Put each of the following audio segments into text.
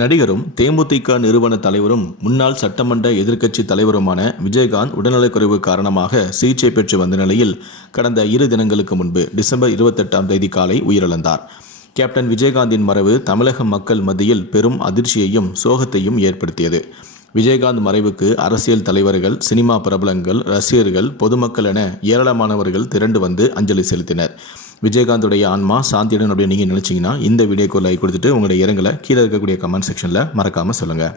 நடிகரும் தேமுதிக நிறுவன தலைவரும் முன்னாள் சட்டமன்ற எதிர்க்கட்சி தலைவருமான விஜயகாந்த் உடல்நலக்குறைவு காரணமாக சிகிச்சை பெற்று வந்த நிலையில் கடந்த 2 தினங்களுக்கு முன்பு டிசம்பர் 28ஆம் தேதி காலை உயிரிழந்தார். கேப்டன் விஜயகாந்தின் மறைவு தமிழக மக்கள் மத்தியில் பெரும் அதிர்ச்சியையும் சோகத்தையும் ஏற்படுத்தியது. விஜயகாந்த் மறைவுக்கு அரசியல் தலைவர்கள், சினிமா பிரபலங்கள், ரசிகர்கள், பொதுமக்கள் என ஏராளமானவர்கள் திரண்டு வந்து அஞ்சலி செலுத்தினர். விஜயகாந்துடைய ஆன்மா சாந்தியுடன் அப்படின்னு நீங்கள் நினச்சிங்கன்னா இந்த வீடியோக்கு லைக் கொடுத்துட்டு உங்களுடைய இரங்கலை கீழே இருக்கக்கூடிய கமெண்ட் செக்ஷனில் மறக்காமல் சொல்லுங்கள்.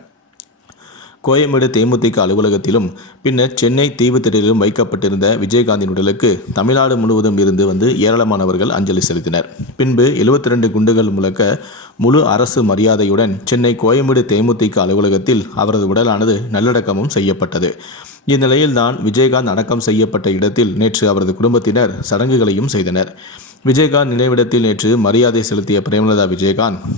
கோயம்பேடு தேமுதிக அலுவலகத்திலும் பின்னர் சென்னை தீவுத்திடலிலும் வைக்கப்பட்டிருந்த விஜயகாந்தின் உடலுக்கு தமிழ்நாடு முழுவதும் இருந்து வந்து ஏராளமானவர்கள் அஞ்சலி செலுத்தினர். பின்பு 72 குண்டுகள் முழக்க முழு அரசு மரியாதையுடன் சென்னை கோயம்பேடு தேமுதிக அலுவலகத்தில் அவரது உடலானது நல்லடக்கமும் செய்யப்பட்டது. இந்நிலையில்தான் விஜயகாந்த் அடக்கம் செய்யப்பட்ட இடத்தில் நேற்று அவரது குடும்பத்தினர் சடங்குகளையும் செய்தனர். விஜயகாந்த் நினைவிடத்தில் நேற்று மரியாதை செலுத்திய பிரேமலதா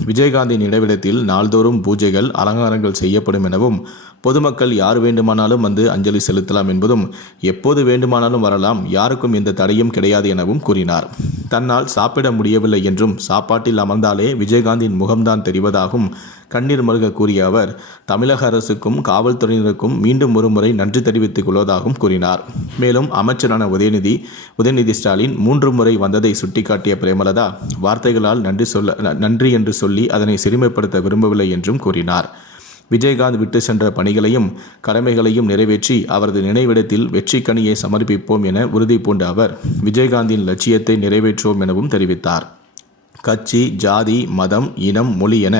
விஜயகாந்தின் நினைவிடத்தில் நாள்தோறும் பூஜைகள், அலங்காரங்கள் செய்யப்படும் எனவும் பொதுமக்கள் யார் வேண்டுமானாலும் வந்து அஞ்சலி செலுத்தலாம் என்பதும் எப்போது வேண்டுமானாலும் வரலாம், யாருக்கும் எந்த தடையும் கிடையாது எனவும் கூறினார். தன்னால் சாப்பிட முடியவில்லை என்றும் சாப்பாட்டில் அமர்ந்தாலே விஜயகாந்தின் முகம்தான் தெரிவதாகவும் கண்ணீர் மல்க கூறிய அவர் தமிழக அரசுக்கும் காவல்துறையினருக்கும் மீண்டும் ஒருமுறை நன்றி தெரிவித்துக் கொள்வதாகவும் கூறினார். மேலும் அமைச்சரான உதயநிதி ஸ்டாலின் 3 முறை வந்ததை சுட்டிக்காட்டிய பிரேமலதா வார்த்தைகளால் நன்றி என்று சொல்லி அதனை சிறுமைப்படுத்த விரும்பவில்லை என்றும் கூறினார். விஜயகாந்த் விட்டு சென்ற பணிகளையும் கடமைகளையும் நிறைவேற்றி அவரது நினைவிடத்தில் வெற்றிக்கனியை சமர்ப்பிப்போம் என உறுதி பூண்ட அவர் விஜயகாந்தின் லட்சியத்தை நிறைவேற்றுவோம் எனவும் தெரிவித்தார். கட்சி, ஜாதி, மதம், இனம், மொழி என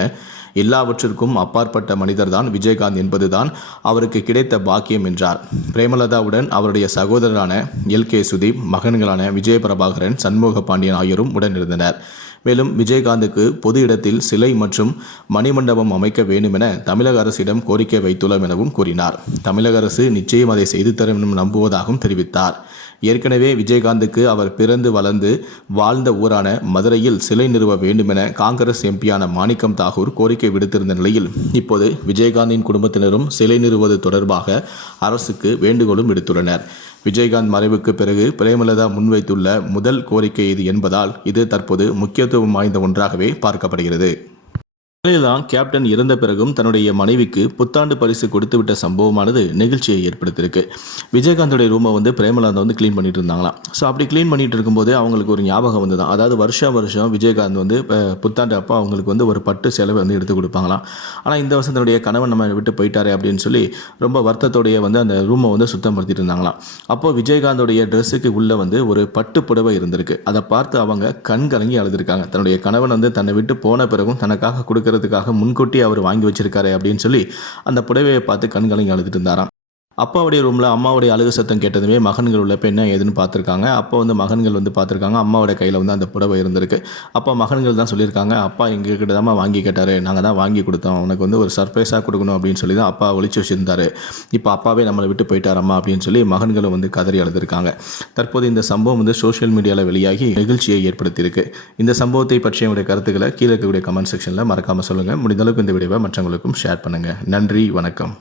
எல்லாவற்றிற்கும் அப்பாற்பட்ட மனிதர்தான் விஜயகாந்த் என்பதுதான் அவருக்கு கிடைத்த பாக்கியம் என்றார். பிரேமலதாவுடன் அவருடைய சகோதரரான LK சுதீப், மகன்களான விஜயபிரபாகரன், சண்முக பாண்டியன் ஆகியோரும் உடனிருந்தனர். மேலும் விஜயகாந்துக்கு பொது இடத்தில் சிலை மற்றும் மணிமண்டபம் அமைக்க வேண்டும் என தமிழக அரசிடம் கோரிக்கை வைத்துள்ளோம் எனவும் கூறினார். தமிழக அரசு நிச்சயம் அதை செய்து தரும் என நம்புவதாகவும் தெரிவித்தார். ஏற்கனவே விஜயகாந்துக்கு அவர் பிறந்து வளர்ந்து வாழ்ந்த ஊரான மதுரையில் சிலை நிறுவ வேண்டும் என காங்கிரஸ் எம்பியான மாணிக்கம் தாகூர் கோரிக்கை விடுத்திருந்த நிலையில் இப்போது விஜயகாந்தின் குடும்பத்தினரும் சிலை நிறுவது தொடர்பாக அரசுக்கு வேண்டுகோளும் விடுத்துள்ளனர். விஜயகாந்த் மறைவுக்கு பிறகு பிரேமலதா முன்வைத்துள்ள முதல் கோரிக்கை இது என்பதால் இது தற்போது முக்கியத்துவம் வாய்ந்த ஒன்றாகவே பார்க்கப்படுகிறது. தான் கேப்டன் இறந்த பிறகும் தன்னுடைய மனைவிக்கு புத்தாண்டு பரிசு கொடுத்துவிட்ட சம்பவமானது நெகிழ்ச்சியை ஏற்படுத்தியிருக்கு. விஜயகாந்தோடைய ரூமை வந்து பிரேமலதா வந்து க்ளீன் பண்ணிட்டு இருந்தாங்களாம். ஸோ அப்படி க்ளீன் பண்ணிட்டு இருக்கும்போது அவங்களுக்கு ஒரு ஞாபகம் வந்து தான், அதாவது வருஷம் விஜயகாந்த் வந்து புத்தாண்டு அப்போ அவங்களுக்கு வந்து ஒரு பட்டு சேலை வந்து எடுத்து கொடுப்பாங்களாம். ஆனால் இந்த வருஷம் தன்னுடைய கணவன் நம்ம விட்டு போயிட்டாரே அப்படின்னு சொல்லி ரொம்ப வருத்தத்தோடைய வந்து அந்த ரூமை வந்து சுத்தப்படுத்திட்டு இருந்தாங்களாம். அப்போது விஜயகாந்தோடைய ட்ரெஸ்ஸுக்கு உள்ளே வந்து ஒரு பட்டு புடவை இருந்திருக்கு. அதை பார்த்து அவங்க கண் கலங்கி அழுதுருக்காங்க. தன்னுடைய கணவன் வந்து தன்னை விட்டு போன பிறகும் தனக்காக கொடுக்கறதுக்காக முன்கூட்டி அவர் வாங்கி வச்சிருக்காரு அப்படின்னு சொல்லி அந்த புடவையை பார்த்து கண்கலங்கி அழுதுட்டு இருந்தாராம். அப்பாவுடைய ரூமில் அம்மாவுடைய அழுகு சத்தம் கேட்டதுமே மகன்கள் உள்ள பெண்ணை எதுன்னு பார்த்துருக்காங்க. அப்போ வந்து மகன்கள் வந்து பார்த்துருக்காங்க, அம்மாவோட கையில் வந்து அந்த புடவை இருந்திருக்கு. அப்போ மகன்கள் தான் சொல்லியிருக்காங்க, அப்பா எங்ககிட்ட தான் வாங்கி கேட்டார், நாங்கள் தான் வாங்கி கொடுத்தோம், உனக்கு வந்து ஒரு சர்ப்ரைஸாக கொடுக்கணும் அப்படின்னு சொல்லி தான் அப்பா ஒழிச்சு வச்சுருந்தாரு, இப்போ அப்பாவே நம்மளை விட்டு போயிட்டாரம்மா அப்படின்னு சொல்லி மகன்களும் வந்து கதறி அழுதுருக்காங்க. தற்போது இந்த சம்பவம் வந்து சோஷியல் மீடியாவில் வெளியாகி நெகிழ்ச்சியை ஏற்படுத்தியிருக்கு. இந்த சம்பவத்தை பற்றிய என்னுடைய கருத்துக்களை கீழே இருக்கக்கூடிய கமெண்ட் செக்ஷனில் மறக்காமல் சொல்லுங்கள். முடிந்தளவுக்கு இந்த வீடியோவை மற்றவங்களுக்கும் ஷேர் பண்ணுங்கள். நன்றி, வணக்கம்.